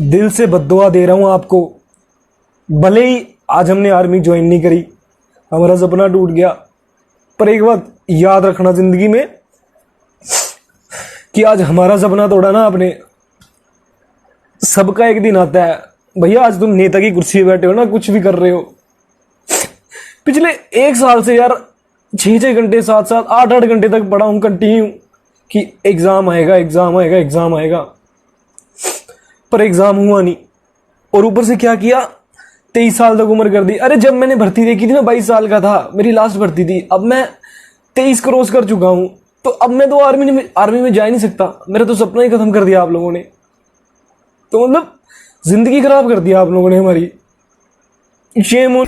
दिल से बद्दुआ दे रहा हूं आपको। भले ही आज हमने आर्मी ज्वाइन नहीं करी, हमारा सपना टूट गया, पर एक बात याद रखना जिंदगी में कि आज हमारा सपना तोड़ा ना आपने। सबका एक दिन आता है भैया। आज तुम नेता की कुर्सी पे बैठे हो ना, कुछ भी कर रहे हो। पिछले एक साल से यार 6-6 घंटे 7-7 8-8 घंटे तक पढ़ा हूं कंटिन्यू कि एग्जाम आएगा, एग्जाम आएगा, एग्जाम आएगा, पर एग्जाम हुआ नहीं। और ऊपर से क्या किया, 23 साल तक उम्र कर दी। अरे जब मैंने भर्ती देखी थी ना, 22 साल का था, मेरी लास्ट भर्ती थी। अब मैं 23 क्रॉस कर चुका हूं, तो अब मैं तो आर्मी में जा ही नहीं सकता। मेरा तो सपना ही खत्म कर दिया आप लोगों ने। तो मतलब जिंदगी खराब कर दिया आप लोगों ने हमारी। शेम।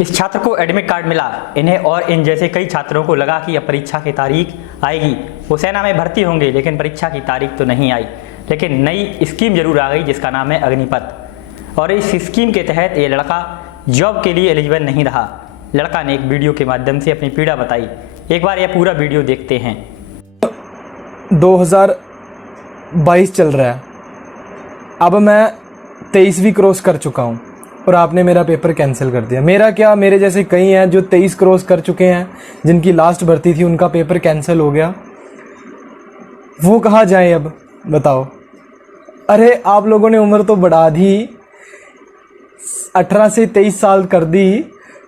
इस छात्र को एडमिट कार्ड मिला। इन्हें और इन जैसे कई छात्रों को लगा कि अब परीक्षा की तारीख आएगी, वो सेना में भर्ती होंगे, लेकिन परीक्षा की तारीख तो नहीं आई। लेकिन नई स्कीम जरूर आ गई जिसका नाम है अग्निपथ। और इस स्कीम के तहत ये लड़का जॉब के लिए एलिजिबल नहीं रहा। लड़का ने एक वीडियो के माध्यम से अपनी पीड़ा बताई। एक बार यह पूरा वीडियो देखते हैं। 2022 चल रहा है, अब मैं 23वीं क्रॉस कर चुका हूँ और आपने मेरा पेपर कैंसिल कर दिया। मेरा क्या, मेरे जैसे कई हैं जो 23 क्रॉस कर चुके हैं, जिनकी लास्ट भर्ती थी, उनका पेपर कैंसिल हो गया। वो कहाँ जाए अब बताओ। अरे आप लोगों ने उम्र तो बढ़ा दी, 18 से 23 साल कर दी,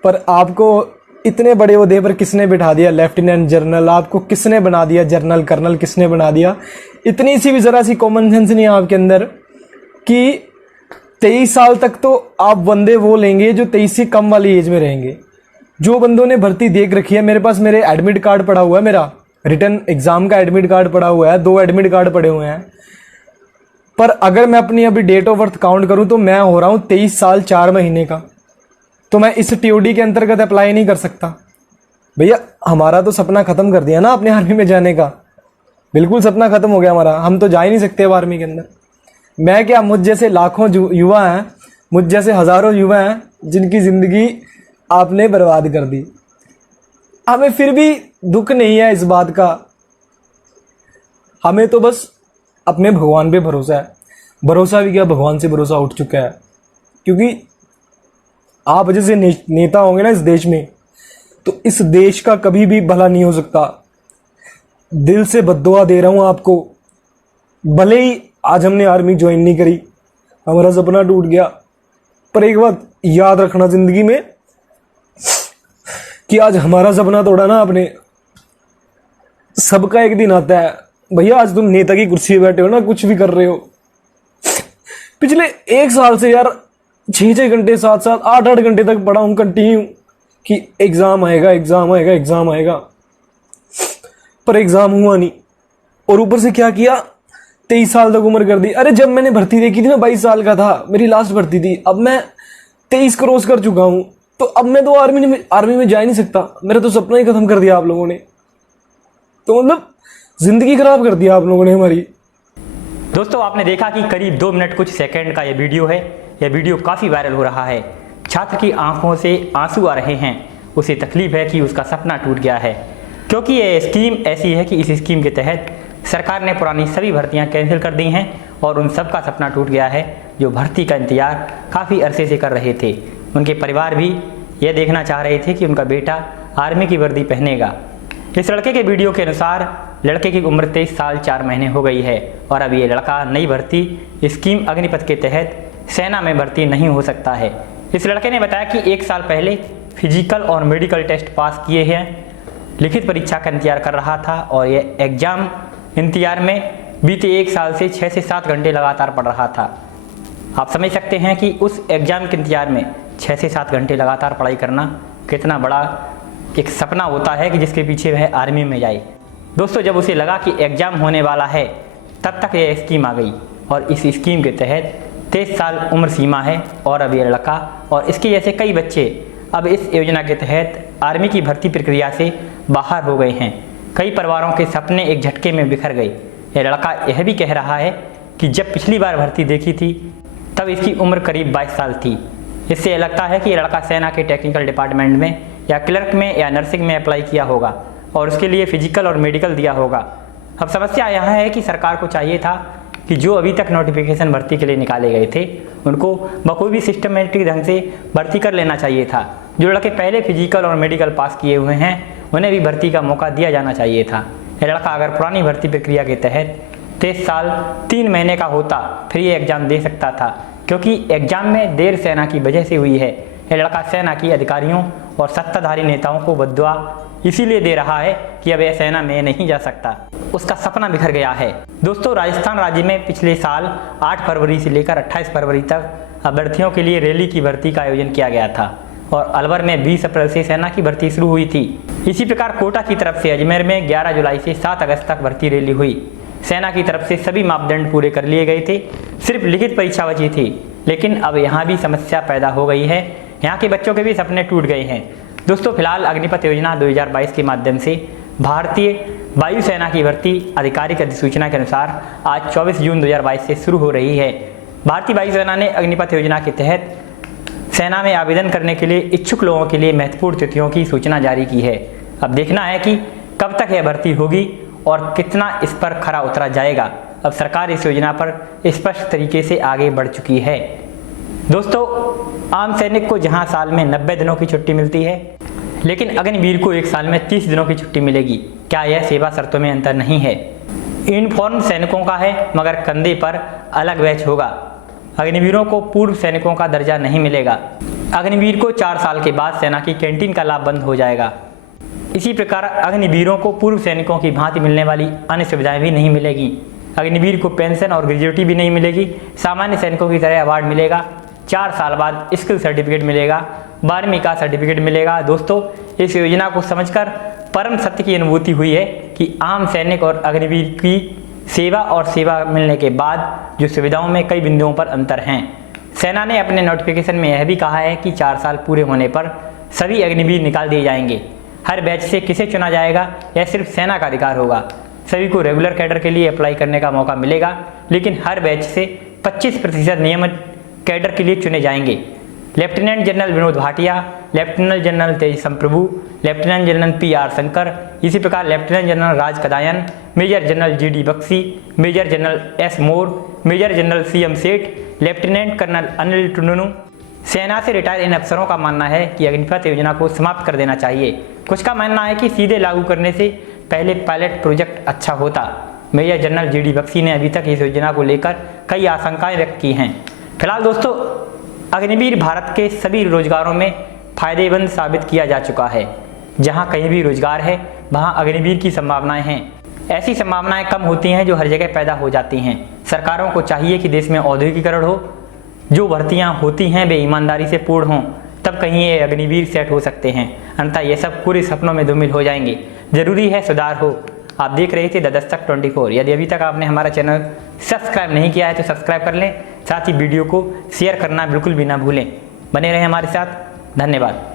पर आपको इतने बड़े ओहदे पर किसने बिठा दिया? Lieutenant general. आपको किसने बना दिया जनरल, कर्नल किसने बना दिया? इतनी सी भी ज़रा सी कॉमन सेंस नहीं है आपके अंदर कि 23 साल तक तो आप बंदे वो लेंगे जो 23 से कम वाली एज में रहेंगे। जो बंदों ने भर्ती देख रखी है, मेरे पास मेरे एडमिट कार्ड पड़ा हुआ है, मेरा रिटर्न एग्जाम का एडमिट कार्ड पड़ा हुआ है, 2 एडमिट कार्ड पड़े हुए हैं। पर अगर मैं अपनी अभी डेट ऑफ बर्थ काउंट करूं तो मैं हो रहा हूं 23 साल 4 महीने का। तो मैं इस टीओडी के अंतर्गत अप्लाई नहीं कर सकता। भैया हमारा तो सपना खत्म कर दिया ना अपने आर्मी में जाने का। बिल्कुल सपना खत्म हो गया हमारा। हम तो जा ही नहीं सकते अब आर्मी के अंदर। मैं क्या, मुझ जैसे लाखों युवा हैं, मुझ जैसे हजारों युवा हैं जिनकी जिंदगी आपने बर्बाद कर दी। हमें फिर भी दुख नहीं है इस बात का। हमें तो बस अपने भगवान पे भरोसा है। भरोसा भी क्या, भगवान से भरोसा उठ चुका है। क्योंकि आप जैसे नेता होंगे ना इस देश में, तो इस देश का कभी भी भला नहीं हो सकता। दिल से बद्दुआ दे रहा हूं आपको। भले ही आज हमने आर्मी ज्वाइन नहीं करी, हमारा सपना टूट गया, पर एक बात याद रखना जिंदगी में कि आज हमारा सपना तोड़ा ना आपने। सबका एक दिन आता है भैया। आज तुम नेता की कुर्सी पे बैठे हो ना, कुछ भी कर रहे हो। पिछले एक साल से यार 6-6 घंटे 7-7 8-8 घंटे तक पढ़ा हूं कंटिन्यू कि एग्जाम आएगा, एग्जाम आएगा, एग्जाम आएगा, पर एग्जाम हुआ नहीं। और ऊपर से क्या किया, 23 साल तक उम्र कर दी। अरे जब मैंने भर्ती देखी थी ना, 22 साल का था, मेरी लास्ट भर्ती थी। अब मैं 23 क्रॉस कर चुका हूं, तो अब मैं तो आर्मी में जा ही नहीं सकता। मेरा तो सपना ही खत्म कर दिया आप लोगों ने। तो मतलब जिंदगी खराब कर दिया आप लोगों ने हमारी। दोस्तों आपने देखा कि करीब 2 मिनट कुछ सेकंड का यह वीडियो है। यह वीडियो काफ़ी वायरल हो रहा है। छात्र की आंखों से आंसू आ रहे हैं। उसे तकलीफ है कि उसका सपना टूट गया है, क्योंकि यह स्कीम ऐसी है कि इस स्कीम के तहत सरकार ने पुरानी सभी भर्तियां कैंसिल कर दी हैं और उन सब का सपना टूट गया है जो भर्ती का इंतजार काफ़ी अरसे से कर रहे थे। उनके परिवार भी यह देखना चाह रहे थे कि उनका बेटा आर्मी की वर्दी पहनेगा। इस लड़के के वीडियो के अनुसार लड़के की उम्र 23 साल 4 महीने हो गई है और अब ये लड़का नई भर्ती स्कीम अग्निपथ के तहत सेना में भर्ती नहीं हो सकता है। इस लड़के ने बताया कि 1 साल पहले फिजिकल और मेडिकल टेस्ट पास किए हैं, लिखित परीक्षा का इंतजार कर रहा था और यह एग्जाम इंतजार में बीते 1 साल से 6 से 7 घंटे लगातार पढ़ रहा था। आप समझ सकते हैं कि उस एग्ज़ाम के इंतजार में 6 से 7 घंटे लगातार पढ़ाई करना कितना बड़ा एक सपना होता है कि जिसके पीछे वह आर्मी में जाए। दोस्तों जब उसे लगा कि एग्ज़ाम होने वाला है, तब तक यह स्कीम आ गई और इस स्कीम के तहत 23 साल उम्र सीमा है और अब ये लड़का और इसके जैसे कई बच्चे अब इस योजना के तहत आर्मी की भर्ती प्रक्रिया से बाहर हो गए हैं। कई परिवारों के सपने एक झटके में बिखर गए। यह लड़का यह भी कह रहा है कि जब पिछली बार भर्ती देखी थी तब इसकी उम्र करीब 22 साल थी। इससे यह लगता है कि ये लड़का सेना के टेक्निकल डिपार्टमेंट में या क्लर्क में या नर्सिंग में अप्लाई किया होगा और उसके लिए फिजिकल और मेडिकल दिया होगा। अब समस्या यह है कि सरकार को चाहिए था कि जो अभी तक नोटिफिकेशन भर्ती के लिए निकाले गए थे उनको बखूबी सिस्टमेटिक ढंग से भर्ती कर लेना चाहिए था। जो लड़के पहले फिजिकल और मेडिकल पास किए हुए हैं उन्हें भी भर्ती का मौका दिया जाना चाहिए था। यह लड़का अगर पुरानी भर्ती प्रक्रिया के तहत 23 साल 3 महीने का होता फिर ये एग्ज़ाम दे सकता था, क्योंकि एग्ज़ाम में देर सेना की वजह से हुई है। यह लड़का सेना की अधिकारियों और सत्ताधारी नेताओं को बद्दुआ इसीलिए दे रहा है कि अब यह सेना में नहीं जा सकता, उसका सपना बिखर गया है। दोस्तों, राजस्थान राज्य में पिछले साल 8 फरवरी से लेकर 28 फरवरी तक अभ्यर्थियों के लिए रैली की भर्ती का आयोजन किया गया था और अलवर में 20 अप्रैल से सेना की भर्ती शुरू हुई थी। इसी प्रकार कोटा की तरफ से अजमेर में 11 जुलाई से 7 अगस्त तक भर्ती रैली हुई। सेना की तरफ से सभी मापदंड पूरे कर लिए गए थे, सिर्फ लिखित परीक्षा बची थी। लेकिन अब यहाँ भी समस्या पैदा हो गई है, यहाँ के बच्चों के भी सपने टूट गए हैं। दोस्तों, फिलहाल अग्निपथ योजना 2022 के माध्यम से भारतीय वायुसेना की भर्ती आधिकारिक अधिसूचना के अनुसार आज 24 जून 2022 से शुरू हो रही है। भारतीय वायुसेना ने अग्निपथ योजना के तहत सेना में आवेदन करने के लिए इच्छुक लोगों के लिए महत्वपूर्ण तिथियों की सूचना जारी की है। अब देखना है कि कब तक यह भर्ती होगी और कितना इस पर खरा उतरा जाएगा। अब सरकार इस योजना पर स्पष्ट तरीके से आगे बढ़ चुकी है। दोस्तों, आम सैनिक को जहां साल में 90 दिनों की छुट्टी मिलती है, लेकिन अग्निवीर को एक साल में 30 दिनों की छुट्टी मिलेगी। क्या यह सेवा शर्तों में अंतर नहीं है? यूनिफॉर्म सैनिकों का है, मगर कंधे पर अलग बैच होगा। अग्निवीरों को पूर्व सैनिकों का दर्जा नहीं मिलेगा। अग्निवीर को 4 साल के बाद सेना की कैंटीन का लाभ बंद हो जाएगा। इसी प्रकार अग्निवीरों को पूर्व सैनिकों की भांति मिलने वाली अन्य सुविधाएं भी नहीं मिलेगी। अग्निवीर को पेंशन और ग्रेजुएटी भी नहीं मिलेगी। सामान्य सैनिकों की तरह अवार्ड मिलेगा। 4 साल बाद स्किल सर्टिफिकेट मिलेगा, 12वीं का सर्टिफिकेट मिलेगा। दोस्तों, इस योजना को समझकर परम सत्य की अनुभूति हुई है कि आम सैनिक और अग्निवीर की सेवा और सेवा मिलने के बाद जो सुविधाओं में कई बिंदुओं पर अंतर हैं। सेना ने अपने नोटिफिकेशन में यह भी कहा है कि 4 साल पूरे होने पर सभी अग्निवीर निकाल दिए जाएंगे। हर बैच से किसे चुना जाएगा यह सिर्फ सेना का अधिकार होगा। सभी को रेगुलर कैडर के लिए अप्लाई करने का मौका मिलेगा, लेकिन हर बैच से 25% नियमित कैडर के लिए चुने जाएंगे। Lieutenant general Vinod Bhatia, lieutenant general तेजसम प्रभु, लेफ्टिनेंट जनरल PR शंकर, इसी प्रकार lieutenant general Raj Kadyan, major general GD Bakshi, major general S Mor, major general CM Seth, lieutenant colonel Anil टुंडनु। सेना से रिटायर इन अफसरों का मानना है कि अग्निपथ योजना को समाप्त कर देना चाहिए। कुछ का मानना है कि सीधे लागू करने से पहले पायलट प्रोजेक्ट अच्छा होता। मेजर जनरल GD बख्शी ने अभी तक इस योजना को लेकर कई आशंकाएं व्यक्त की हैं। फिलहाल दोस्तों, अग्निवीर भारत के सभी रोजगारों में फायदेमंद साबित किया जा चुका है। जहां कहीं भी रोजगार है वहां अग्निवीर की संभावनाएं हैं। ऐसी संभावनाएं कम होती हैं जो हर जगह पैदा हो जाती हैं। सरकारों को चाहिए कि देश में औद्योगिकीकरण हो, जो भर्तियां होती हैं वे ईमानदारी से पूर्ण हों, तब कहीं ये अग्निवीर सेट हो सकते हैं। अन्यथा ये सब पूरे सपनों में धूमिल हो जाएंगे। जरूरी है सुधार हो। आप देख रहे थे द दस्तक 24। यदि अभी तक आपने हमारा चैनल सब्सक्राइब नहीं किया है तो सब्सक्राइब कर लें, साथ ही वीडियो को शेयर करना बिल्कुल भी ना भूलें। बने रहें हमारे साथ। धन्यवाद।